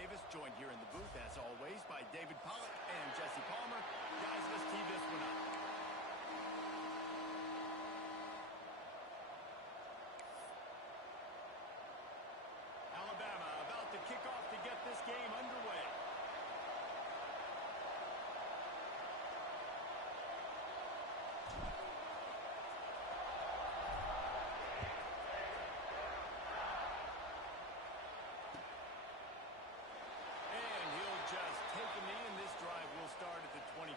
Davis, joined here in the booth, as always, by David Pollack and Jesse Palmer. Guys, let's tee this one up. Alabama about to kick off to get this game underway. Just take a knee, and this drive will start at the 25.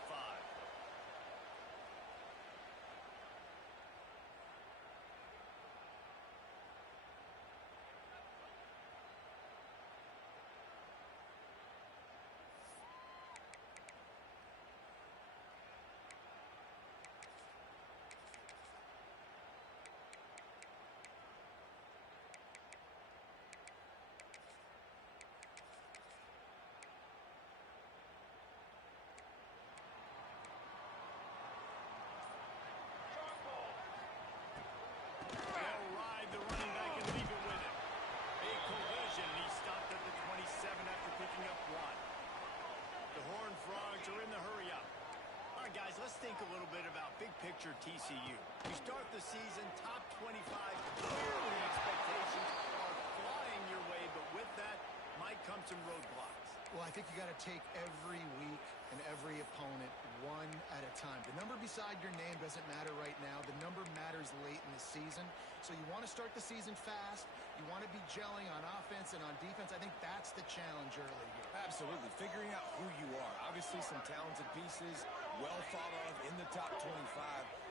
Picking up one. The Horned Frogs are in the hurry-up. All right, guys, let's think a little bit about big-picture TCU. You start the season top 25. Clearly, expectations are flying your way, but with that might come some roadblocks. Well, I think you got to take every week and every opponent one at a time. The number beside your name doesn't matter right now. The number matters late in the season. So you want to start the season fast. You want to be gelling on offense and on defense. I think that's the challenge early here. Absolutely. Figuring out who you are. Obviously, some talented pieces, well thought of in the top 25,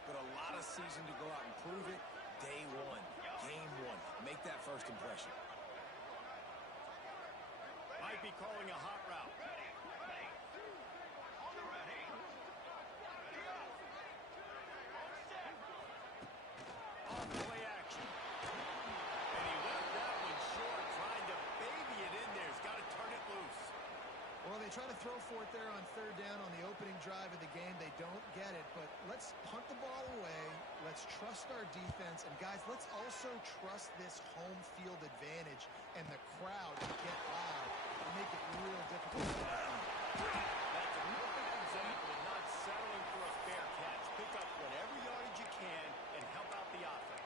but a lot of season to go out and prove it. Day one, game one. Make that first impression. Might be calling a hot route. Off play action. And he left that one short, trying to baby it in there. He's got to turn it loose. Well, they try to throw for it there on third down on the opening drive of the game. They don't get it, but let's punt the ball away. Let's trust our defense. And, guys, let's also trust this home field advantage and the crowd to get loud and make it real difficult. That's a perfect example of not settling for a fair catch. Pick up whatever yardage you can and help out the offense.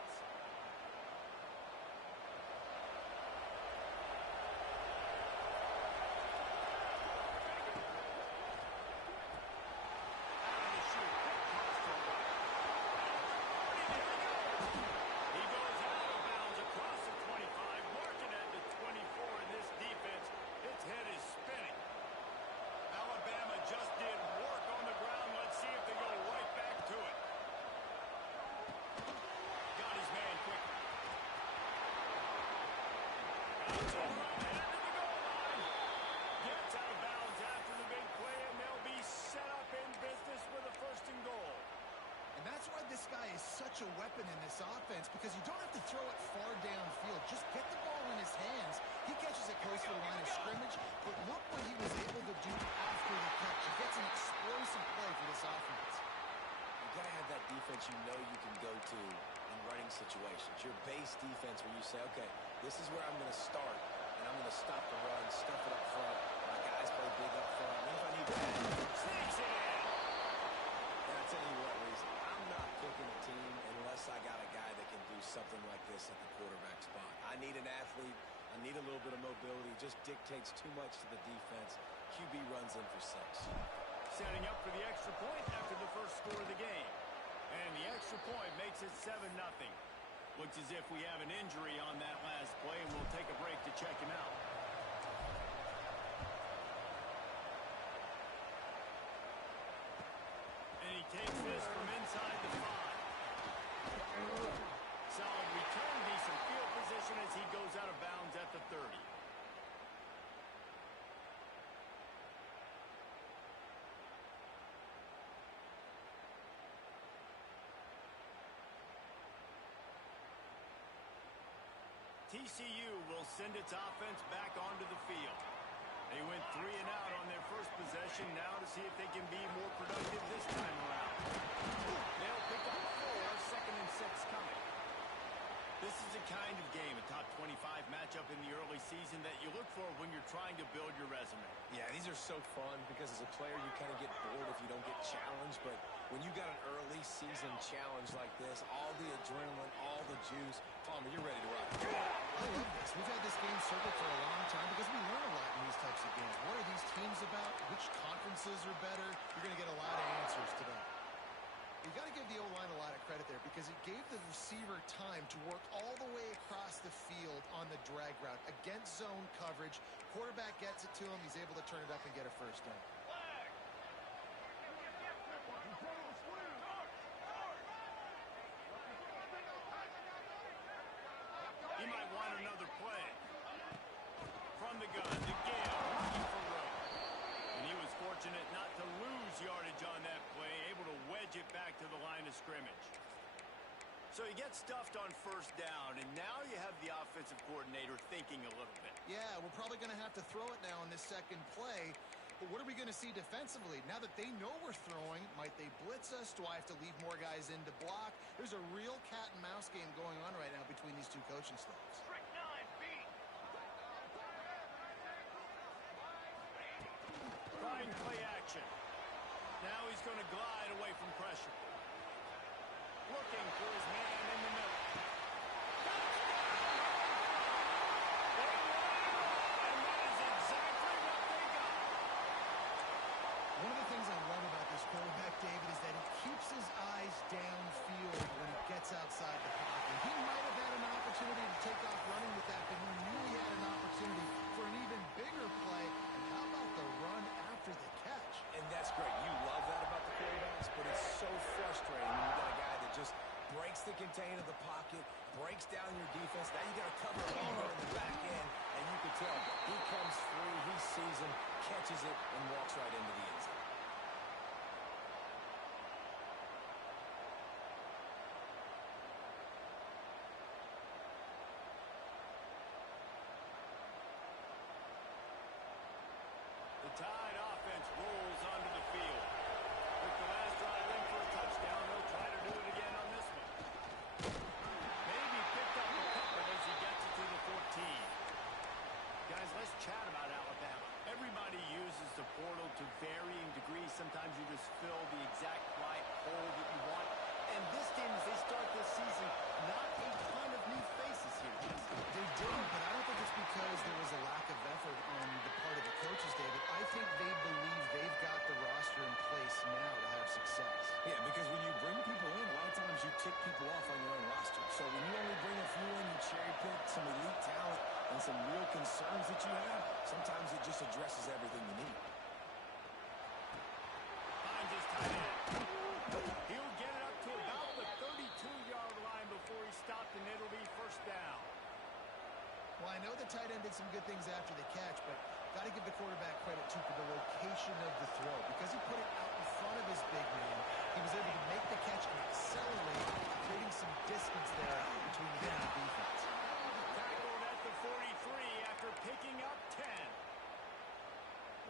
Such a weapon in this offense because you don't have to throw it far downfield. Just get the ball in his hands. He catches it close to the line of scrimmage, but look what he was able to do after the catch. He gets an explosive play for this offense. You got to have that defense you know you can go to in running situations. Your base defense where you say, okay, this is where I'm going to start, and I'm going to stop the run, stuff it up front. My guys play big up front. And if I need to sneaks it in. And I tell you what, Reese, I'm not picking a team unless I got a guy that can do something like this at the quarterback spot. I need an athlete. I need a little bit of mobility. It just dictates too much to the defense. QB runs in for 6. Setting up for the extra point after the first score of the game. And the extra point makes it 7-0. Looks as if we have an injury on that last play, and we'll take a break to check him out. And he takes this from inside the 5. Solid return, decent field position as he goes out of bounds at the 30. TCU will send its offense back onto the field. They went 3 and out on their first possession, now to see if they can be more productive this time around. They'll pick up 4, 2nd and 6 coming. This is a kind of game, a top 25 matchup in the early season that you look for when you're trying to build your resume. Yeah, these are so fun because as a player, you kind of get bored if you don't get challenged. But when you got an early season challenge like this, all the adrenaline, all the juice, Palmer, you're ready to rock. I love this. We've had this game circled for a long time because we learn a lot in these types of games. What are these teams about? Which conferences are better? You're going to get a lot of answers today. You got to give the O-line a lot of credit there because it gave the receiver time to work all the way across the field on the drag route against zone coverage. Quarterback gets it to him. He's able to turn it up and get a first down. He might want another play. From the gun, the Gale looking for room. And he was fortunate not to lose yardage on that play, able to wedge it back to the line of scrimmage. So he gets stuffed on first down, and now you have the offensive coordinator thinking a little bit. Yeah, we're probably going to have to throw it now in this second play. But what are we going to see defensively? Now that they know we're throwing, might they blitz us? Do I have to leave more guys in to block? There's a real cat and mouse game going on right now between these two coaching staffs. Fine play action. Now he's going to glide away from pressure. Looking for his man in the middle. And that is exactly what they got. One of the things I love about this quarterback, David, is that he keeps his eyes downfield when he gets outside the pocket. He might have had an opportunity to take off running with that, but he knew he had an opportunity for an even bigger play. And how about the run after the catch? And that's great. You love that about the quarterbacks, but it's so frustrating when you got a guy that just breaks the contain of the pocket, breaks down your defense. Now you got to cover over in the back end, and you can tell he comes free, he sees him, catches it, and walks right into the end zone. The Tide offense rolls onto the field. With the last drive in for a touchdown, they'll try to do it again on this one. Maybe picked up a couple as he gets it to the 14. Guys, let's chat about Alabama. Everybody uses the portal to varying degrees. Sometimes you just fill the exact right hole that you want. And this team, as they start this season, not a ton of new faces here. They didn't, but I don't think it's because there was a lack of effort on the part of the coaches, David. I think they believe they've got the roster in place now to have success. Yeah, because when you bring people in, a lot of times you tick people off on your own roster. So when you only bring a few in, you cherry pick some elite talent and some real concerns that you have, sometimes it just addresses everything you need. Finds his tight end. He'll get it up to about the 32-yard line before he's stopped, and it'll be first down. Well, I know the tight end did some good things after the catch, but got to give the quarterback credit, too, for the location of the throw. Because he put it out in front of his big man, he was able to make the catch and accelerate, creating some distance there between him and the defense. Tackled at the 43 after picking up 10.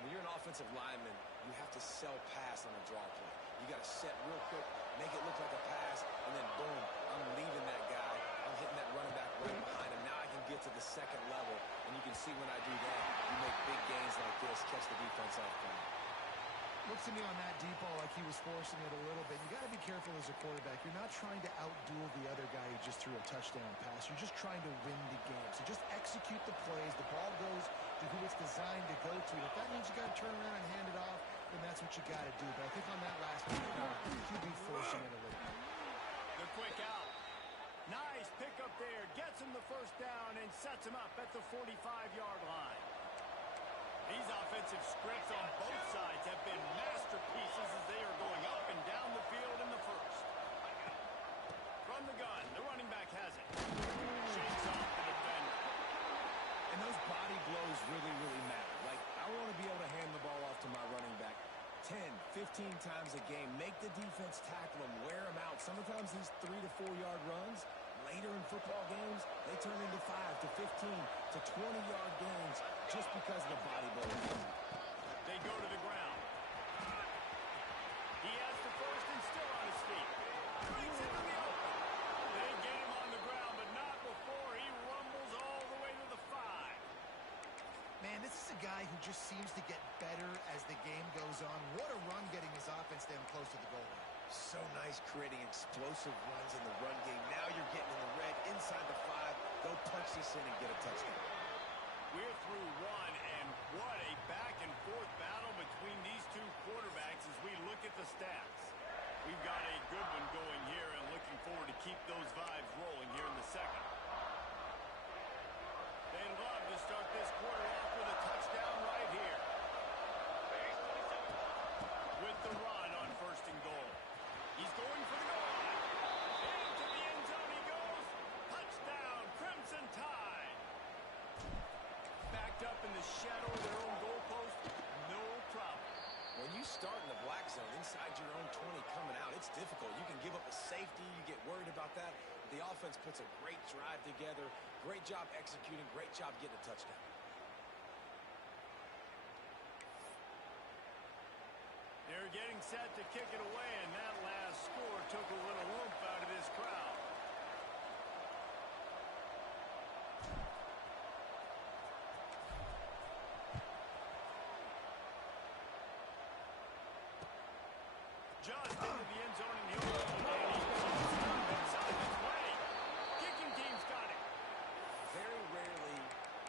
When you're an offensive lineman, you have to sell pass on a draw play. You got to set real quick, make it look like a pass, and then boom, I'm leaving that guy. I'm hitting that running back right behind him. Now I can get to the second level, and you can see when I do that, you make big gains like this, catch the defense off guard. Looks to me on that deep ball like he was forcing it a little bit. You got to be careful as a quarterback. You're not trying to outduel the other guy who just threw a touchdown pass. You're just trying to win the game. So just execute the plays. The ball goes to who it's designed to go to. If that means you got to turn around and hand it off, then that's what you got to do. But I think on that last one, he'd be forcing it a little bit. The quick out. Nice pickup there. Gets him the first down and sets him up at the 45-yard line. These offensive scripts on both sides have been masterpieces as they are going up and down the field in the first. From the gun, the running back has it. Shakes off the defender. And those body blows really, really matter. Like, I want to be able to hand the ball off to my running back 10, 15 times a game. Make the defense tackle him, wear him out. Sometimes these 3 to 4 yard runs, later in football games, they turn into 5 to 15 to 20-yard gains just because of the body blow. They go to the ground. He has the first and still on his feet. Breaks into the open. They get him on the ground, but not before a guy who just seems to get better as the game goes on. What a run getting his offense down close to the goal line. So nice creating explosive runs in the run game. Now you're getting in the red inside the 5. Go punch this in and get a touchdown. We're through one, and what a back-and-forth battle between these two quarterbacks as we look at the stats. We've got a good one going here and looking forward to keep those vibes rolling here in the second. They'd love to start this quarter off with a touchdown right here. With the run on 1st and goal. He's going for the goal line. Into the end zone he goes. Touchdown, Crimson Tide. Backed up in the shadow of their own goalpost, no problem. When you start in the black zone inside your own 20 coming out, it's difficult. You can give up a safety. You get worried about that. The offense puts a great drive together. Great job executing. Great job getting a touchdown. They're getting set to kick it away, and that last score took a little oomph out of this crowd. Just into the end zone, and he'll roll, and he comes down inside the 20. Kicking team's got it. Very rarely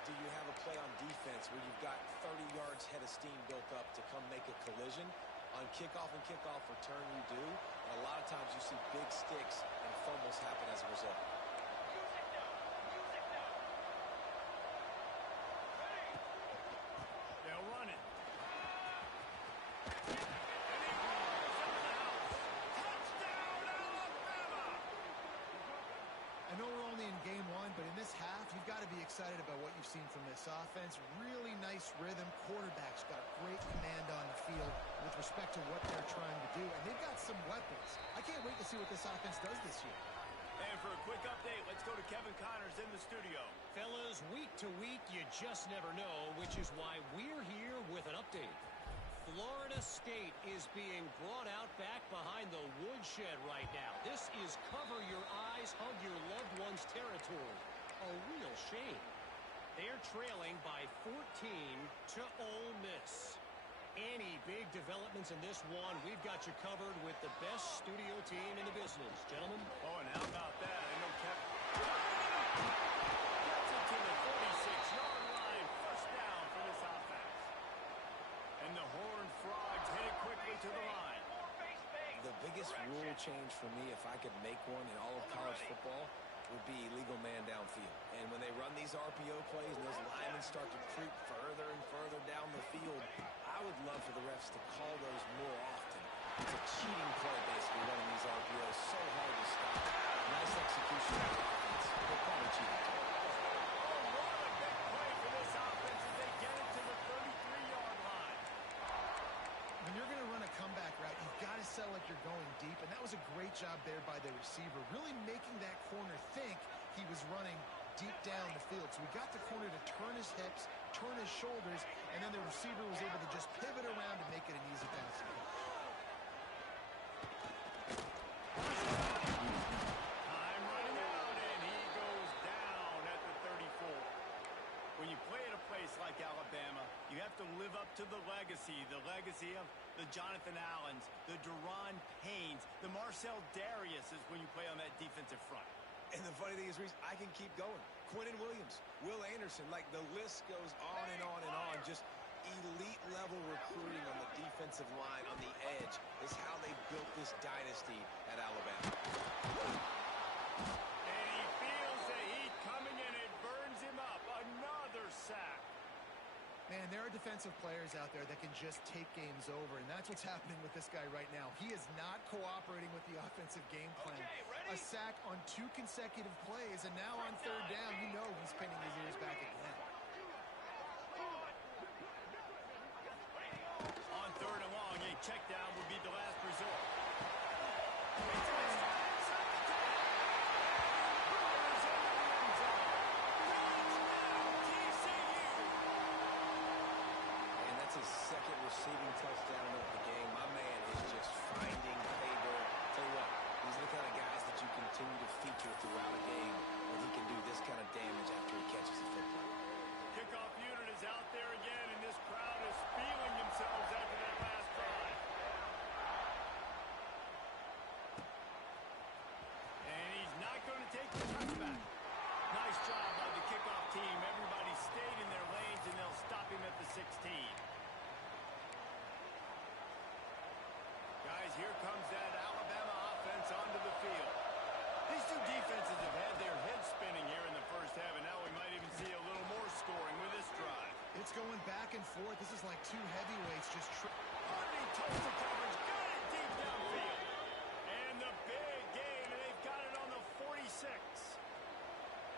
do you have a play on defense where you've got 30 yards head of steam built up to come make a collision. On kickoff and kickoff return, you do. And a lot of times you see big sticks and fumbles happen as a result. They'll run it. I know we're only in game one, but in this half, you've got to be excited about what you've seen from this offense. Really nice rhythm. Quarterback's got great command on the field with respect to what they're trying to do, and they've got some weapons. I can't wait to see what this offense does this year. And for a quick update, let's go to Kevin Connors in the studio. Fellas, week to week, you just never know, which is why we're here with an update. Florida State is being brought out back behind the woodshed right now. This is cover your eyes, hug your loved one's territory. A real shame. They're trailing by 14 to Ole Miss. Any big developments in this one, we've got you covered with the best studio team in the business. Gentlemen. Oh, and how about that? I know Kevin gets it to the 46-yard line. First down for this offense. And the Horned Frogs hit it quickly to the line. The biggest rule change for me, if I could make one in all of college football, would be illegal man downfield. And when they run these RPO plays and those linemen start to creep further and further down the field, I would love for the refs to call those more often. It's a cheating play, basically, running these RPOs. So hard to stop. Nice execution of the offense. They're probably cheating too. Oh, what a big play for this offense as they get it to the 33-yard line. When you're going to run a comeback route, you've got to sell like you're going deep, and that was a great job there by the receiver, really making that corner think he was running deep down the field. So we got the corner to turn his hips, turn his shoulders, and then the receiver was able to just pivot around to make it an easy pass. Time running out, and he goes down at the 34. When you play at a place like Alabama, you have to live up to the legacy of the Jonathan Allens, the Deron Paynes, the Marcel Dariuses when you play on that defensive front. And the funny thing is, Reese, I can keep going. Quentin Williams, Will Anderson, like the list goes on and on and on. Just elite level recruiting on the defensive line, on the edge, is how they built this dynasty at Alabama. And he feels the heat coming, and it burns him up. Another sack. Man, there are defensive players out there that can just take games over, and that's what's happening with this guy right now. He is not cooperating with the offensive game plan. A sack on 2 consecutive plays, and now on 3rd down, you know he's pinning his ears back again. On 3rd and long, a check down would be the last resort. Second receiving touchdown of the game. My man is just finding pay dirt. Tell you what, these are the kind of guys that you continue to feature throughout a game when he can do this kind of damage after he catches the football. Kickoff unit is out there again, and It's going back and forth. This is like two heavyweights just Underneath toasted coverage, got it deep downfield. And the big gain, and they've got it on the 46.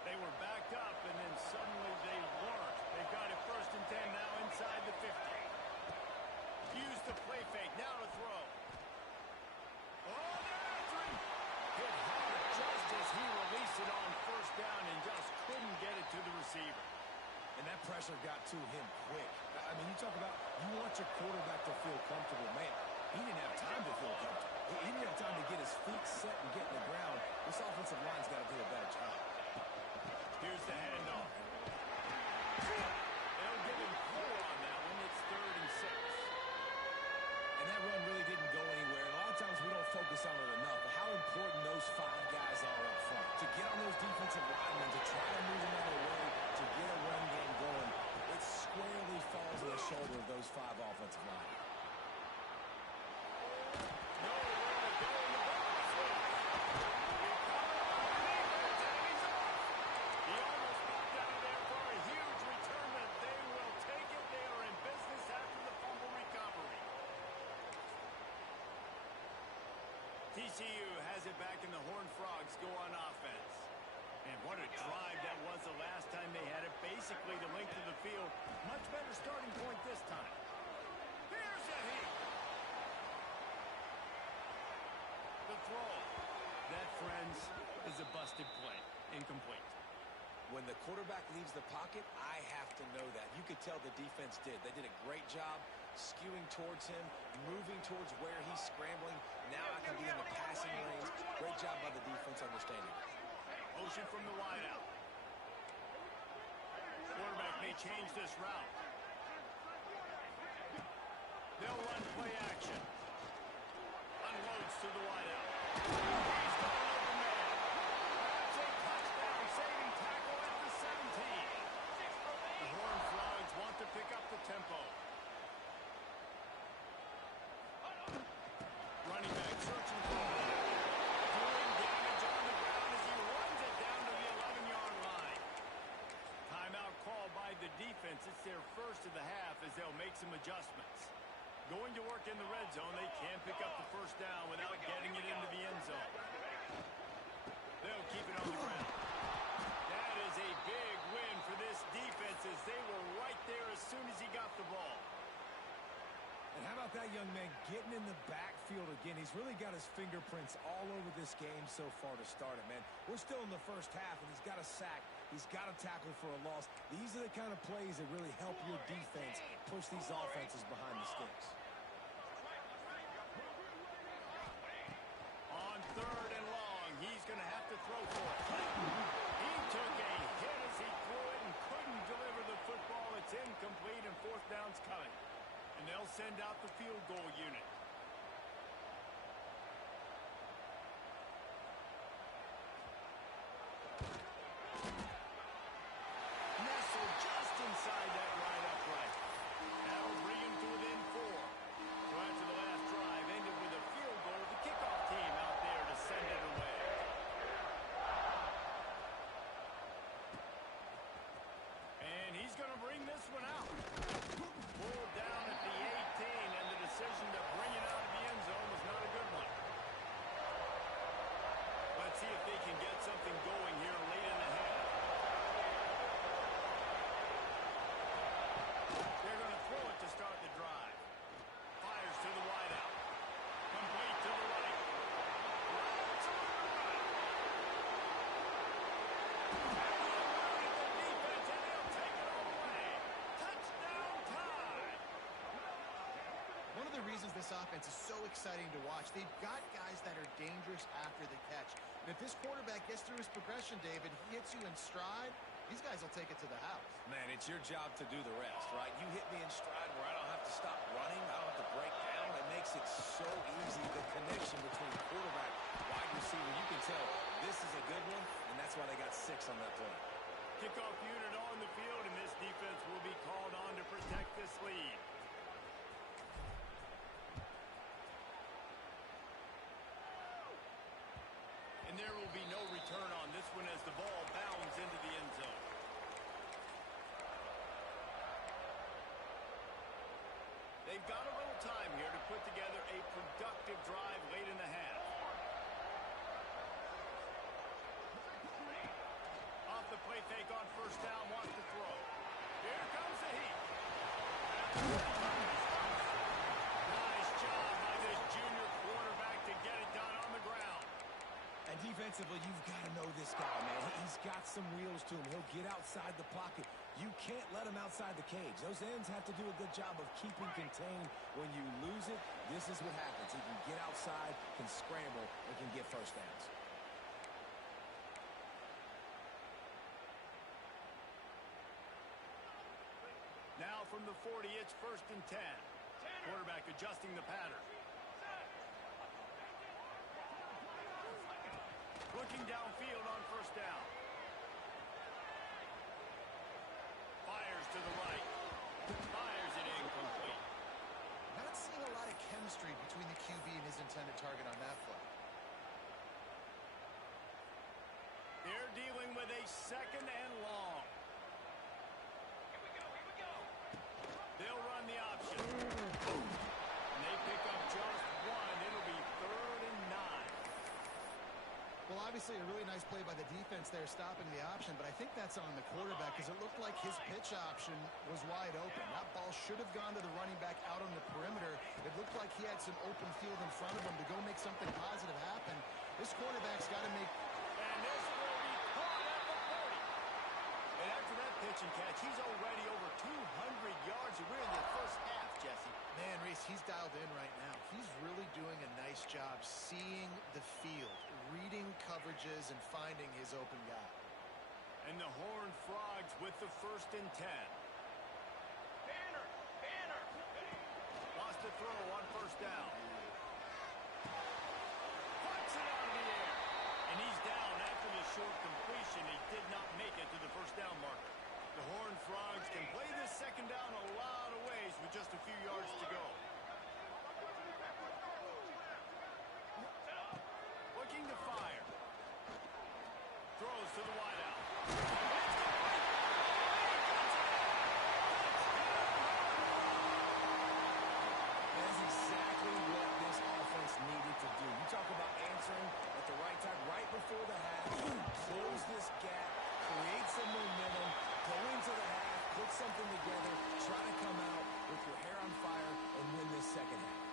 They were backed up, and then suddenly they weren't. They've got it 1st and 10 now inside the 50. Use the play fake, now to throw. Oh, they're after him. Hit hard just as he released it on 1st down and just couldn't get it to the receiver. And that pressure got to him quick. I mean, you talk about you want your quarterback to feel comfortable. Man, he didn't have time to feel comfortable. He didn't have time to get his feet set and get in the ground. This offensive line's got to do a better job. Here's the handoff. They'll give him 4 on that one. It's 3rd and 6. And that run really didn't go anywhere. And a lot of times we don't focus on it enough, but how important those 5 guys are up front. To get on those defensive linemen, to try to move them out of the way, to get a run game going, it squarely falls on the shoulder of those 5 offensive linemen. Nowhere to go in the ball switch. He almost popped out of there for a huge return, but they will take it. They are in business after the fumble recovery. TCU has it back, and the Horned Frogs go on offense. And what a drive that was the last time they had it. Basically the length of the field. Much better starting point this time. Here's a heat. The throw. That, friends, is a busted play. Incomplete. When the quarterback leaves the pocket, I have to know that. You could tell the defense did. They did a great job skewing towards him, moving towards where he's scrambling. Now I can be in the passing lanes. Great job by the defense understanding. Motion from the wideout. Quarterback may change this route. They'll run play action. Unloads to the wideout. He's got an open man. That's a touchdown, saving tackle at the 17. The Horned Frogs want to pick up the tempo. Running back searching for the ball. Doing damage on the ground as he runs it down to the 11-yard line. Timeout called by the defense. It's their first of the half as they'll make some adjustments. Going to work in the red zone. They can't pick up the 1st down without getting it into the end zone. They'll keep it on the ground. That is a big win for this defense as they were right there as soon as he got the ball. And how about that young man getting in the backfield again? He's really got his fingerprints all over this game so far to start it, man. We're still in the 1st half, and he's got a sack. He's got a tackle for a loss. These are the kind of plays that really help your defense push these offenses behind the sticks. On 3rd and long, he's going to have to throw for it. He took a hit as he threw it and couldn't deliver the football. It's incomplete, and 4th down's coming. And they'll send out the field goal unit. Nestled just inside that right upright. That'll bring him to within 4. So after the last drive ended with a field goal, the kickoff team out there to send it away. And he's going to bring this one out. Pulled down at the 18, and the decision to bring it out of the end zone was not a good one. Let's see if they can get something going here late in the half. They're going to throw it to start the drive. Fires to the wideout. Complete to the right. Routes on the right. Defense, and they'll take it all the way. Touchdown time. One of the reasons this offense is so exciting to watch, they've got guys that are dangerous after the catch. And if this quarterback gets through his progression, David, he hits you in stride, these guys will take it to the house. Man, it's your job to do the rest, right? You hit me in stride where I don't have to stop running. I don't have to break down. It makes it so easy. The connection between quarterback, wide receiver, you can tell this is a good one, and that's why they got 6 on that play. Kickoff unit on the field, and this defense will be called on to protect this lead. And there will be no return on this one as the ball bounds into the end zone. fake on first down, wants to throw. Here comes the heat. Nice job by this junior quarterback to get it done on the ground. And defensively, you've got to know this guy, man. He's got some wheels to him. He'll get outside the pocket. You can't let him outside the cage. Those ends have to do a good job of keeping contained. When you lose it, this is what happens. He can get outside, can scramble, and can get first downs. Now from the 40, it's 1st and 10. Quarterback adjusting the pattern. Looking downfield on first down. Fires to the right. Fires it incomplete. Not seeing a lot of chemistry between the QB and his intended target on that play. They're dealing with a 2nd and long. They'll run the option. And they pick up just one. It'll be 3rd and 9. Well, obviously a really nice play by the defense there stopping the option, but I think that's on the quarterback because it looked like his pitch option was wide open. That ball should have gone to the running back out on the perimeter. It looked like he had some open field in front of him to go make something positive happen. This quarterback's got to make... And this will be caught at the 40. And after that pitch and catch, he's already over 200 yards. We're in the first half, Jesse. Man, Reese, he's dialed in right now. He's really doing a nice job seeing the field, reading coverages, and finding his open guy. And the Horned Frogs with the 1st and 10. Lost a throw on first down. Puts it out of the air. And he's down after the short completion. He did not make it to the first down marker. The Horned Frogs can play this 2nd down a lot of ways with just a few yards to go. Looking to fire. Throws to the wideout. That's exactly what this offense needed to do. You talk about answering at the right time, right before the half, close this gap, create some momentum, go into the half, put something together, try to come out with your hair on fire and win this 2nd half.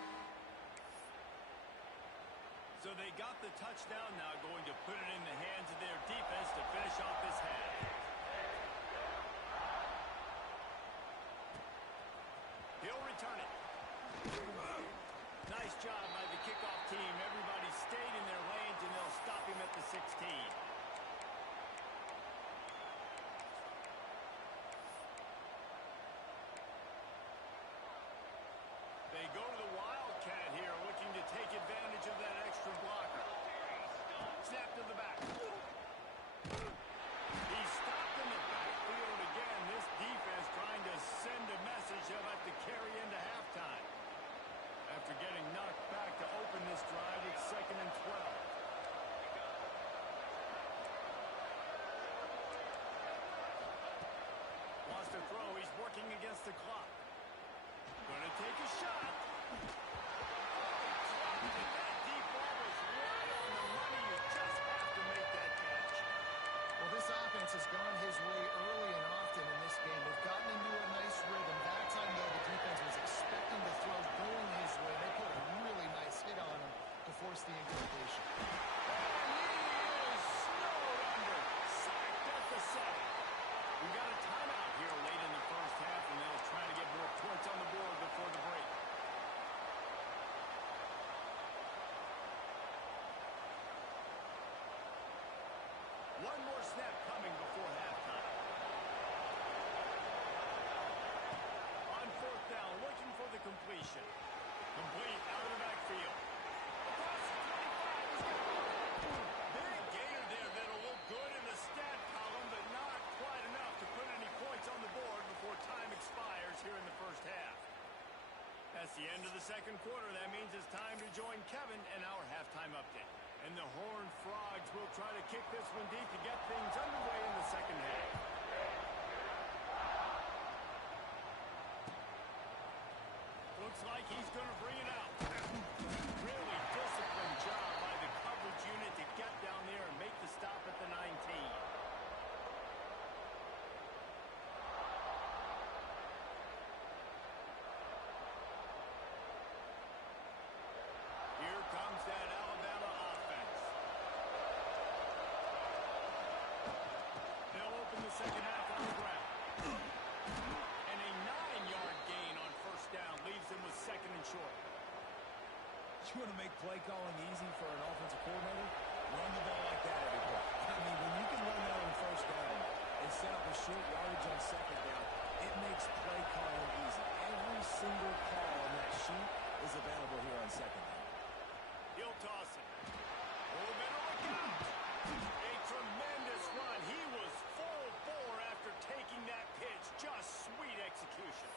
So they got the touchdown now, going to put it in the hands of their defense to finish off this half. He'll return it. Nice job by the kickoff team. Everybody stayed in their lanes, and they'll stop him at the 16. They go to the Wildcat here, looking to take advantage of that extra blocker. Snap to the back. He's stopped in the backfield again. This defense trying to send a message they'll have to carry into halftime. After getting knocked back to open this drive, it's 2nd and 12. Wants to throw. He's working against the clock. Gonna take a shot. That deep ball was right on the money. You just have to make that catch. Well, this offense has gone his way early and often in this game. They've gotten into a nice rhythm. That time, though, the defense was expecting the throw going his way. They put a really nice hit on him to force the incompletion. And he is snowed under. Sacked at the 7. We got a timeout here late in the first half, and they'll try to get more points on the board before the break. One more snap coming before halftime. On 4th down, looking for the completion. Complete out of the backfield. Across the 25, he's got one. Big gainer there that'll look good in the stat column, but not quite enough to put any points on the board before time expires here in the first half. That's the end of the 2nd quarter. That means it's time to join Kevin and our halftime update. And the Horned Frogs will try to kick this one deep to get things underway in the 2nd half. Looks like he's going to bring it out. Really disciplined job by the coverage unit to get down there and make the stop at the 19. You want to make play calling easy for an offensive coordinator? Run the ball like that every play. I mean, when you can run that on first down and set up a short yardage on second down, it makes play calling easy. Every single call on that sheet is available here on second down. He'll toss it. Oh, better look out. A tremendous run. He was full bore after taking that pitch. Just sweet execution.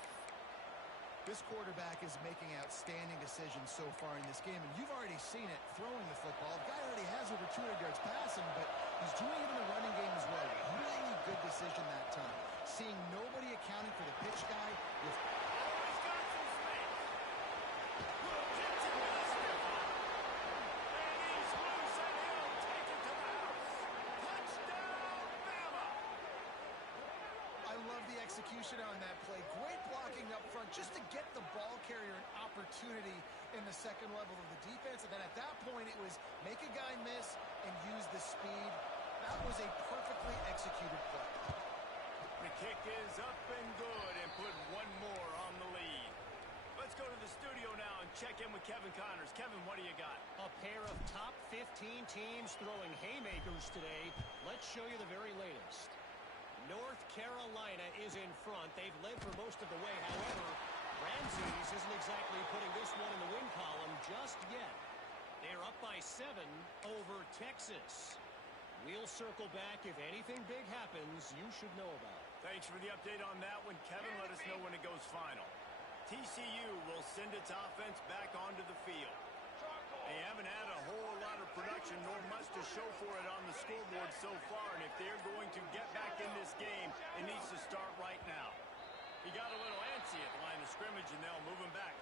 This quarterback is making outstanding decisions so far in this game, and you've already seen it throwing the football. The guy already has over 200 yards passing, but he's doing it in the running game as well. Really good decision that time. Seeing nobody accounting for the pitch guy with... Always got some space. Hits it with a stiff arm. And he's loose, and he'll take it to the house. Touchdown, Bama. I love the execution on that play. Great blocking up front just to get the ball carrier an opportunity in the second level of the defense. And then at that point, it was make a guy miss and use the speed. That was a perfectly executed play. The kick is up and good and put one more on the lead. Let's go to the studio now and check in with Kevin Connors. Kevin, what do you got? A pair of top 15 teams throwing haymakers today. Let's show you the very latest. North Carolina is in front. They've led for most of the way. However, Ramses isn't exactly putting this one in the win column just yet. They're up by 7 over Texas. We'll circle back. If anything big happens, you should know about it. Thanks for the update on that one, Kevin. Let us know when it goes final. TCU will send its offense back onto the field. They haven't had a whole lot of production, nor much to show for it on the scoreboard so far. And if they're going to get back in this game, it needs to start right now. He got a little antsy at the line of scrimmage, and they'll move him back.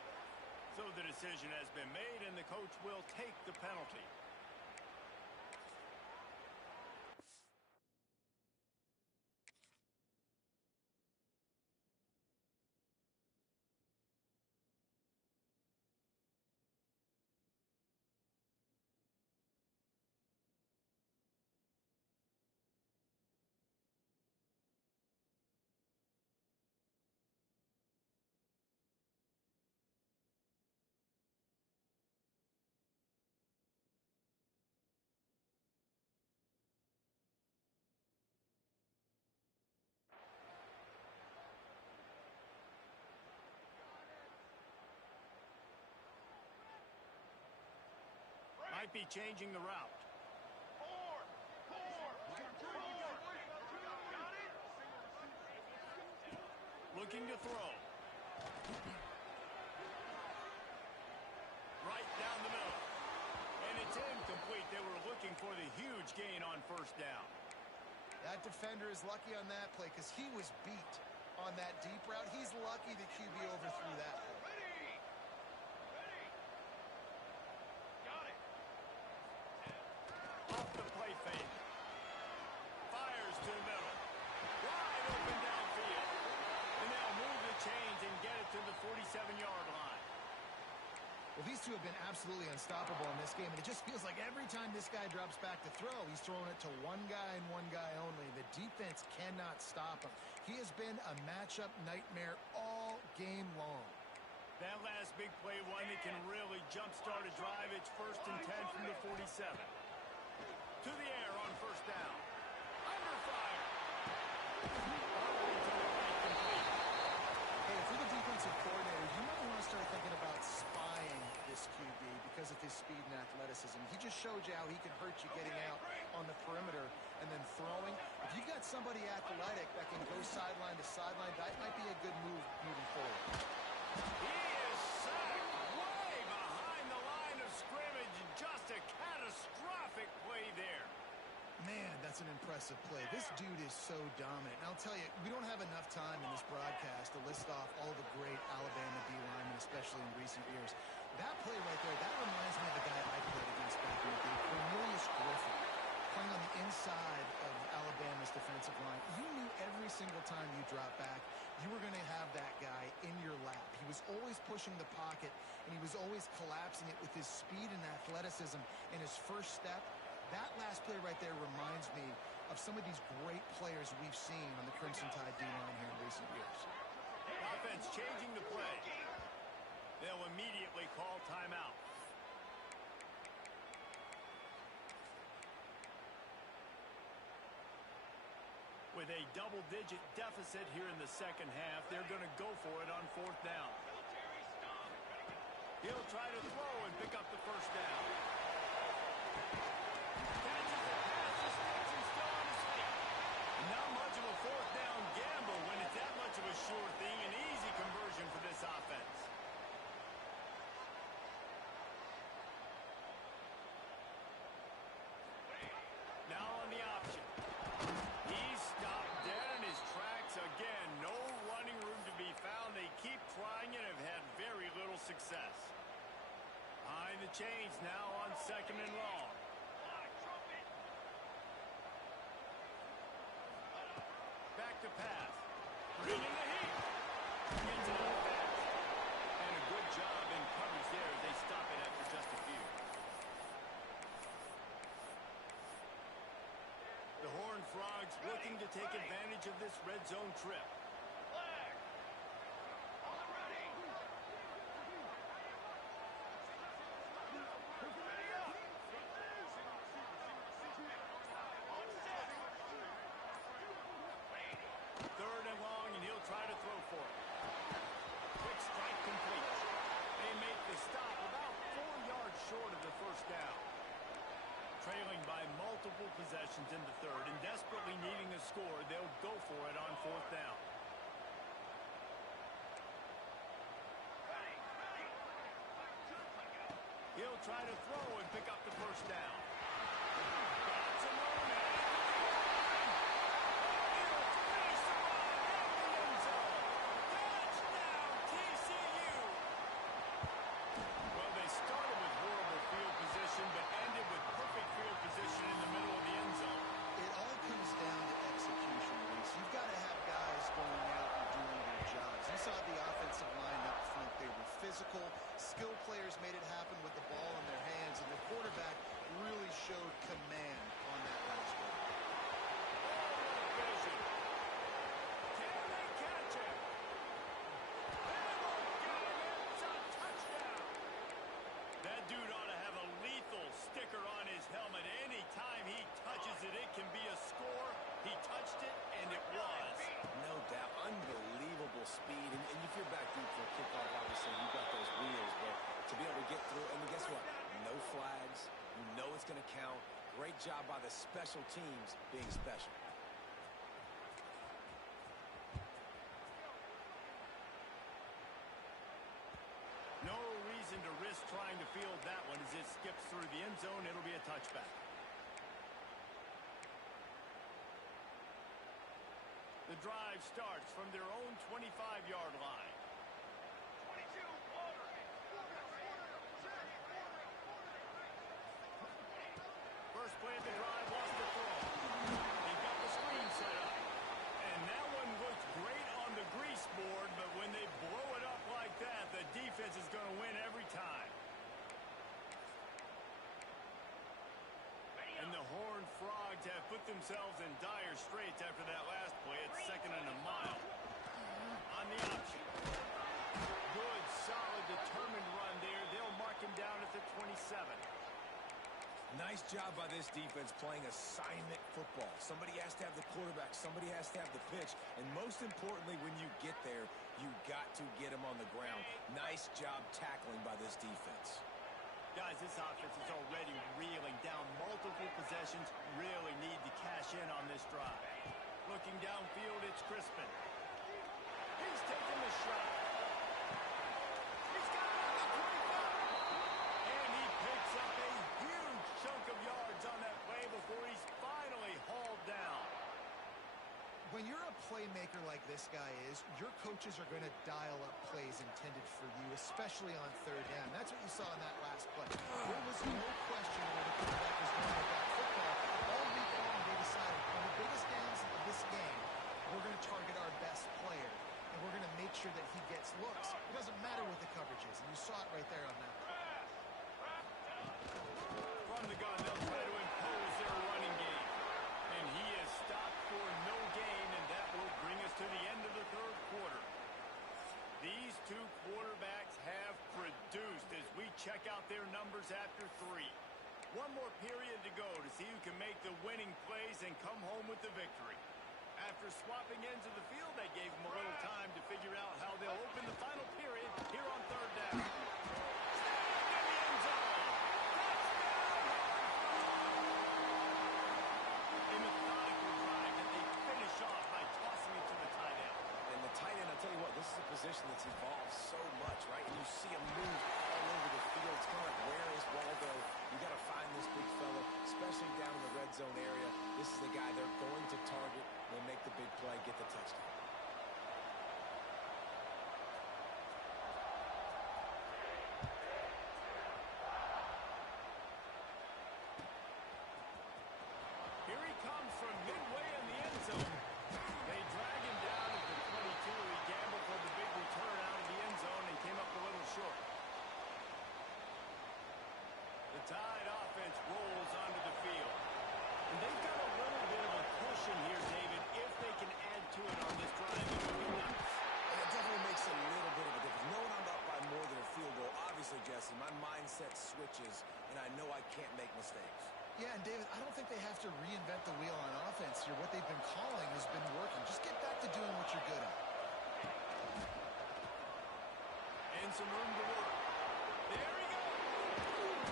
So the decision has been made, and the coach will take the penalty. Might be changing the route. Looking to throw. Right down the middle. And it's incomplete. They were looking for the huge gain on first down. That defender is lucky on that play because he was beat on that deep route. He's lucky the QB overthrew that. Off the play fake. Fires to the middle. Wide open downfield. And they'll move the chains and get it to the 47-yard line. Well, these two have been absolutely unstoppable in this game, and it just feels like every time this guy drops back to throw, he's throwing it to one guy and one guy only. The defense cannot stop him. He has been a matchup nightmare all game long. That last big play, one that can really jumpstart a drive. It's 1st and 10 from the 47. To the air on first down. Under fire. Hey, if you're the defensive coordinator, you might want to start thinking about spying this QB because of his speed and athleticism. He just showed you how he can hurt you getting out on the perimeter and then throwing. If you've got somebody athletic that can go sideline to sideline, that might be a good move moving forward. He is sacked way behind the line of scrimmage. Just a catastrophic play there. Man, that's an impressive play. This dude is so dominant. And I'll tell you, we don't have enough time in this broadcast to list off all the great Alabama D linemen, especially in recent years. That play right there, that reminds me of the guy I played against back in the day, Cornelius Griffin, playing on the inside of Alabama's defensive line. You knew every single time you dropped back, you were going to have that guy in your lap. He was always pushing the pocket, and he was always collapsing it with his speed and athleticism and his first step. That last play right there reminds me of some of these great players we've seen on the Crimson Tide D-line here in recent years. Offense changing the play. They'll immediately call timeout. With a double-digit deficit here in the second half, they're going to go for it on fourth down. He'll try to throw and pick up the first down. Catches the pass to Sticks and still on his feet. Not much of a fourth down gamble when it's that much of a sure thing. An easy conversion for this offense. Now on the option. He's stopped dead in his tracks again. No running room to be found. They keep trying and have had very little success. Behind the chains now on second and long. Back to pass. Bringing the heat. Gets it out fast. And a good job in coverage there as they stop it after just a few. The Horned Frogs looking to take advantage of this red zone trip. Third and long, and he'll try to throw for it. Quick strike complete. They make the stop about 4 yards short of the first down. Trailing by multiple possessions in the third and desperately needing a score, they'll go for it on fourth down. He'll try to throw and pick up the first down. Got some room and he'll finish the run in the end zone. Touchdown, TCU! Well, they started with horrible field position, but ended with perfect field position in the middle of the end zone. It all comes down to execution, Reese. You've got to have guys going out and doing their jobs. You saw the offensive line up front. They were physical. Skilled players made it happen with the ball in their hands, and the quarterback really showed command on that last play. Vision. Can they catch him? They won't get him. It's a touchdown. That dude ought to have a lethal sticker on his helmet. Anytime he touches it, it can be a score. He touched it, and it was. No doubt. Unbelievable speed. And if you're back deep for a kickoff, obviously, you've got those wheels. But to be able to get through, and guess what? No flags. You know it's going to count. Great job by the special teams being special. No reason to risk trying to field that one as it skips through the end zone. It'll be a touchback. The drive starts from their own 25-yard line. First play of the drive was the throw. He got the screen set up. And that one looks great on the grease board, but when they blow it up like that, the defense is going to win every time. And the Horned Frogs have put themselves in dire straits after that last play. It's second and a mile. On the option. Good, solid, determined run there. They'll mark him down at the 27. Nice job by this defense playing assignment football. Somebody has to have the quarterback. Somebody has to have the pitch. And most importantly, when you get there, you got to get him on the ground. Nice job tackling by this defense. Guys, this offense is already reeling down multiple possessions. Really need to cash in on this drive. Looking downfield, it's Crispin. He's taking the shot. He's got it on the 25. And he picks up a huge chunk of yards on that play before he's finally hauled down. When you're a playmaker like this guy is, your coaches are going to dial up plays intended for you, especially on third down. That's what you saw in that last play. There was no question where the quarterback was going with that football. All week long, they decided, on the biggest downs of this game, we're going to target our best player, and we're going to make sure that he gets looks. It doesn't matter what the coverage is, and you saw it right there on that play. From the gun, they'll try to impose their running game. And he is stopped for no gain, and that will bring us to the end of the third quarter. These two quarterbacks have produced as we check out their numbers after three. One more period to go to see who can make the winning plays and come home with the victory. After after swapping ends of the field, that gave them a little time to figure out how they'll open the final period here on third down. This is a position that's evolved so much, right? And you see him move all over the field. It's kind of like, where is Waldo? You got to find this big fella, especially down in the red zone area. This is the guy they're going to target. They'll make the big play, get the touchdown. Here he comes from midway in the end zone. They drag him down at the 22. He gambled for the big return out of the end zone and came up a little short. The Tide offense rolls onto the field. And they've got a little bit of a cushion here, David, if they can add to it on this drive. It would be nice. And it definitely makes a little bit of a difference. Knowing I'm up by more than a field goal, obviously, Jesse, my mindset switches, and I know I can't make mistakes. Yeah, and David, I don't think they have to reinvent the wheel on offense here. What they've been calling has been working. Just get back to doing what you're good at. And some room to work. There he goes.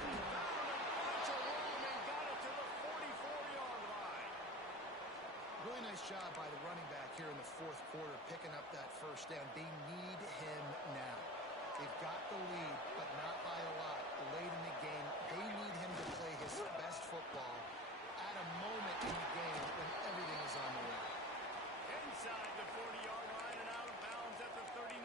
Found a bunch of room and got it to the 44-yard line. Really nice job by the running back here in the fourth quarter, picking up that first down. They need him now. They've got the lead, but not by a lot. Late in the game, they need him to play his best football at a moment in the game when everything is on the line. Inside the 40-yard line and out of bounds at the 39.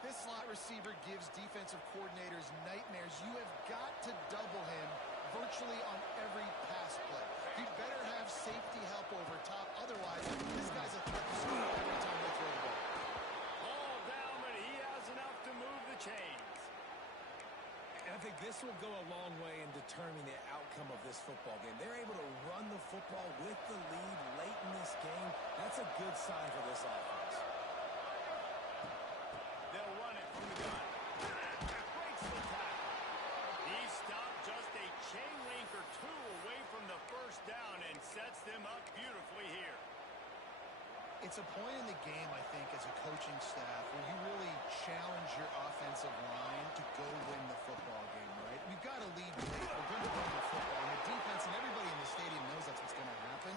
This slot receiver gives defensive coordinators nightmares. You have got to double him virtually on every pass play. You better have safety help over top. Otherwise, this guy's a threat to score every time they throw the ball. All down, but he has enough to move the chains. And I think this will go a long way in determining the outcome of this football game. They're able to run the football with the lead late in this game. That's a good sign for this offense. They'll run it from the gun. Breaks the tackle. He stopped just a chain link or two away from the first down and sets them up beautifully here. It's a point in the game, I think, as a coaching staff where you really challenge your offensive line to go win the football game, right? We've got to lead late. We're going to win the football. And the defense and everybody in the stadium knows that's what's going to happen.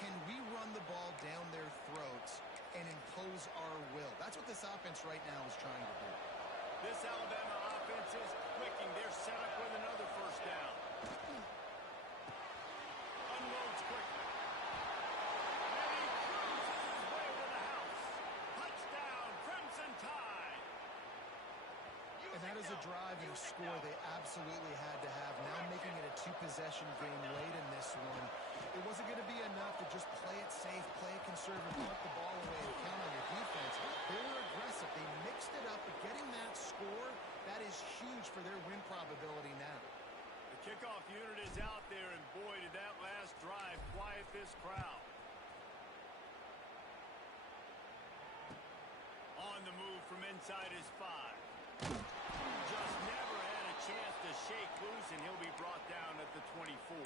Can we run the ball down their throats and impose our will? That's what this offense right now is trying to do. This Alabama offense is clicking. They're set up with another first down. Unloads quickly. And that is a drive and a score they absolutely had to have. Now making it a two-possession game late in this one. It wasn't going to be enough to just play it safe, play it conservative, punt the ball away, and count on your defense. They were aggressive. They mixed it up, but getting that score, that is huge for their win probability now. The kickoff unit is out there, and boy, did that last drive quiet this crowd. On the move from inside his 5. Just never had a chance to shake loose, and he'll be brought down at the 24.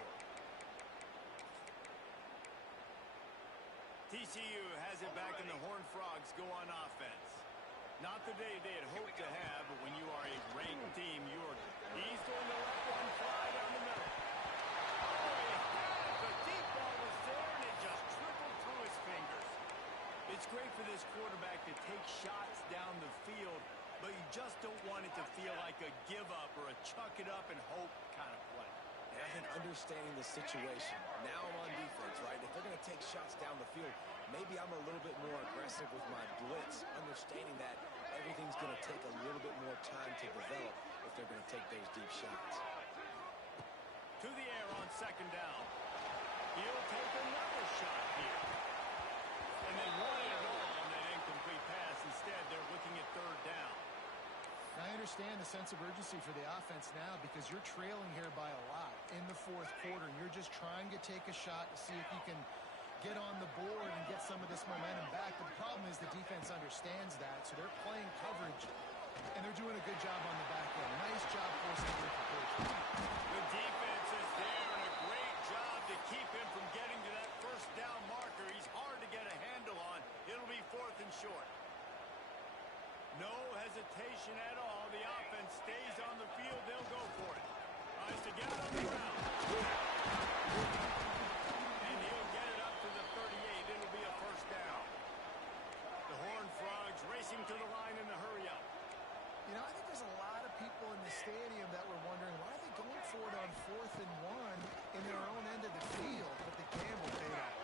TCU has it back, and the Horned Frogs go on offense. Not the day they had hoped to have, but when you are a ranked team, he's going to let one fly down the middle. Oh, he had it. The deep ball was there, and it just trickled through his fingers. It's great for this quarterback to take shots down the field, but you just don't want it to feel like a give-up or a chuck-it-up-and-hope kind of play. And I think understanding the situation, now I'm on defense, right? If they're going to take shots down the field, maybe I'm a little bit more aggressive with my blitz, understanding that everything's going to take a little bit more time to develop if they're going to take those deep shots. To the air on second down. He'll take another shot here. And they wanted it all on that incomplete pass. Instead, they're looking at third down. I understand the sense of urgency for the offense now because you're trailing here by a lot in the fourth quarter, and you're just trying to take a shot to see if you can get on the board and get some of this momentum back. But the problem is the defense understands that, so they're playing coverage, and they're doing a good job on the back end. Nice job forcing the incompletion. The defense is there, and a great job to keep him from getting to that first down marker hesitation at all. The offense stays on the field. They'll go for it. Tries to get it on the ground. And he'll get it up to the 38. It'll be a first down. The Horned Frogs racing to the line in the hurry-up. You know, I think there's a lot of people in the stadium that were wondering, why are they going for it on 4th and 1 in their own end of the field? But the gamble paid off.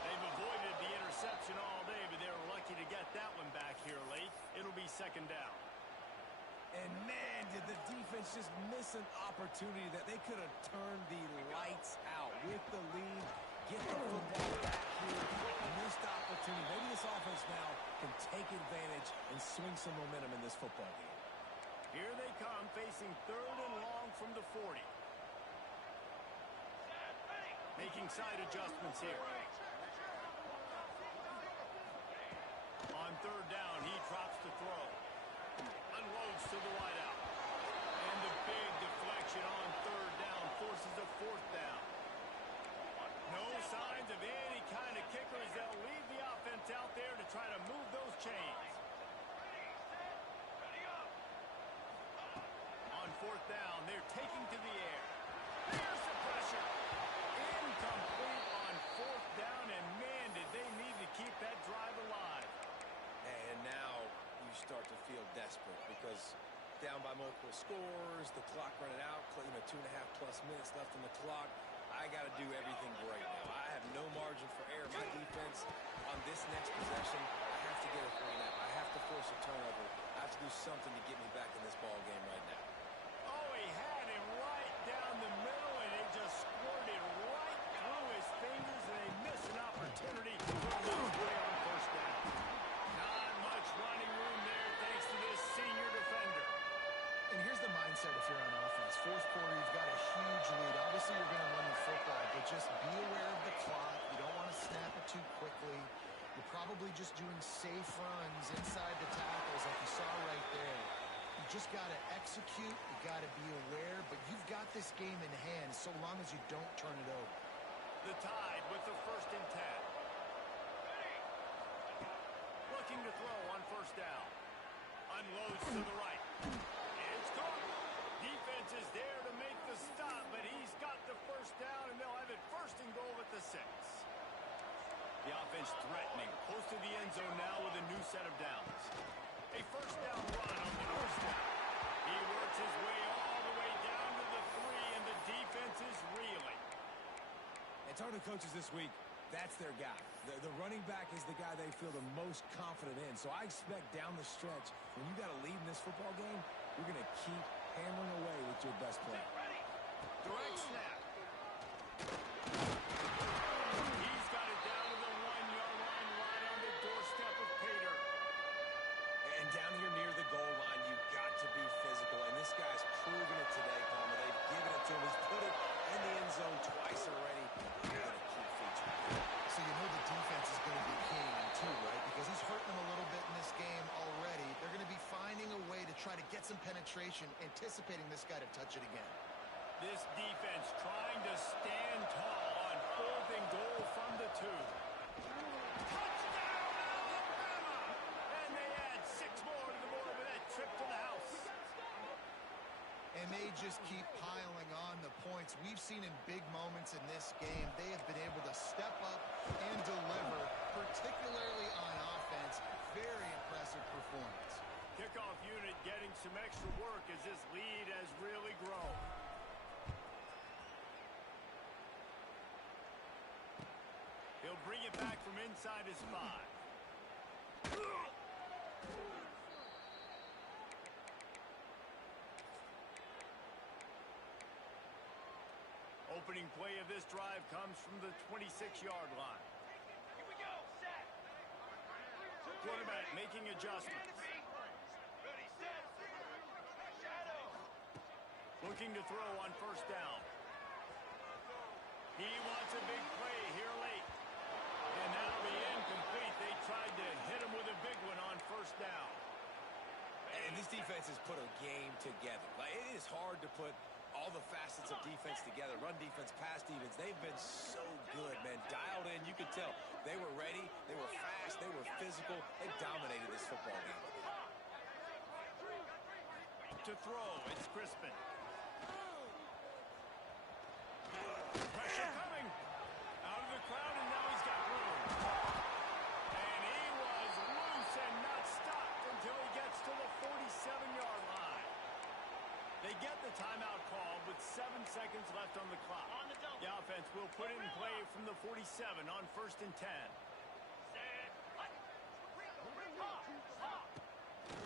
They've avoided the interception all day, but they were lucky to get that one back here late. It'll be second down. And man, did the defense just miss an opportunity that they could have turned the lights out with the lead. Get the football back here. Missed opportunity. Maybe this offense now can take advantage and swing some momentum in this football game. Here they come, facing 3rd and long from the 40. Making side adjustments here. On 3rd down, he drops the throw. Unloads to the wideout. And the big deflection on 3rd down forces a 4th down. No signs of any kind of kickers. They'll leave the offense out there to try to move those chains. On 4th down, they're taking to the air. There's the pressure. Incomplete on 4th down, and man, did they need to keep that drive alive. And now you start to feel desperate because down by multiple scores, the clock running out, 2.5+ minutes left on the clock. I got to do everything great now. I have no margin for error. My defense on this next possession, I have to get a 3-and-out. I have to force a turnover. I have to do something to get me back in this ball game right now. Oh, he had him right down the middle, and it just squirted right through his fingers, and they missed an opportunity to lose way on 1st down. Not much running room there thanks to this senior defender. And here's the mindset if you're on offense. 4th quarter, you've got a huge lead. Obviously, you're going to run the football, but just be aware of the clock. You don't want to snap it too quickly. You're probably just doing safe runs inside the tackles like you saw right there. You just got to execute. You got to be aware, but you've got this game in hand so long as you don't turn it over. The Tide with the 1st and 10. Looking to throw on 1st down. Unloads to the right. It's caught. Defense is there to make the stop, but he's got the 1st down, and they'll have it 1st and goal at the 6. The offense threatening. Close to the end zone now with a new set of downs. A 1st down run on the doorstep. He works his way all the way down to the 3, and the defense is reeling. And talking to coaches this week, that's their guy. The running back is the guy they feel the most confident in. So I expect down the stretch, when you got a lead in this football game, you're going to keep hammering away with your best player. Direct snap. He's got it down to the 1-yard line right on the doorstep of Pater. And down here near the goal line, you've got to be physical. And this guy's proven it today, Palmer. They've given it to him. He's put it in the end zone twice already. You're going to keep featuring him. So you know the defense is going to be keying in too, right? Because he's hurting them a little bit in this game already. They're going to be finding a way to try to get some penetration, anticipating this guy to touch it again. This defense trying to stand tall on 4th and goal from the 2. Touchdown, Alabama! And they add 6 more to the board with that trip to the house. And they just keep piling on the points. We've seen in big moments in this game, they have been able to step up and deliver, particularly on offense. Very impressive performance. Kickoff unit getting some extra work as this lead has really grown. He'll bring it back from inside his 5. Opening play of this drive comes from the 26-yard line. Here we go, set. Quarterback making adjustments. Ready, set. Shadow. Looking to throw on 1st down. He wants a big play here late. And that'll be incomplete. They tried to hit him with a big one on 1st down. And this defense has put a game together. Like, it is hard to put all the facets of defense together. Run defense, pass defense. They've been so good, man. Dialed in. You could tell they were ready. They were fast. They were physical. They dominated this football game. to throw. It's Crispin. Pressure coming. Out of the crowd, and now he's got room. And he was loose and not stopped until he gets to the 47-yard line. They get the timeout call with 7 seconds left on the clock. The offense will put it in play from the 47 on 1st and 10.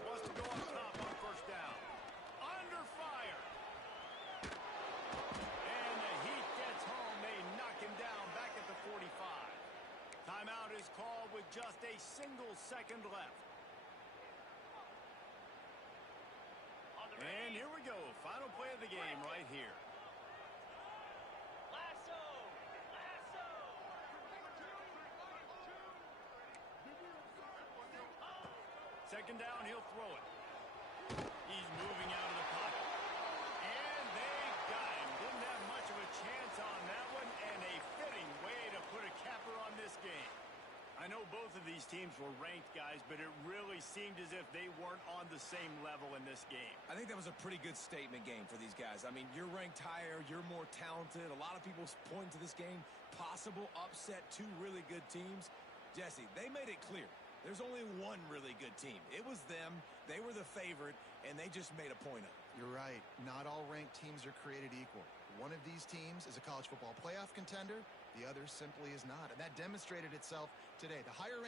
Wants to go up top on 1st down. Under fire. And the Heat gets home. They knock him down back at the 45. Timeout is called with just a single second left. And here we go. Final play of the game right here. Lasso! Lasso! 2nd down, he'll throw it. He's moving out of the pocket. And they got him. Didn't have much of a chance on that one, and a fitting way to put a capper on this game. I know both of these teams were ranked, guys, but it really seemed as if they weren't on the same level in this game. I think that was a pretty good statement game for these guys. I mean, you're ranked higher, you're more talented. A lot of people point to this game, possible upset, 2 really good teams. Jesse, they made it clear. There's only one really good team. It was them. They were the favorite, and they just made a point of it. You're right. Not all ranked teams are created equal. One of these teams is a college football playoff contender. The other simply is not. And that demonstrated itself today. The higher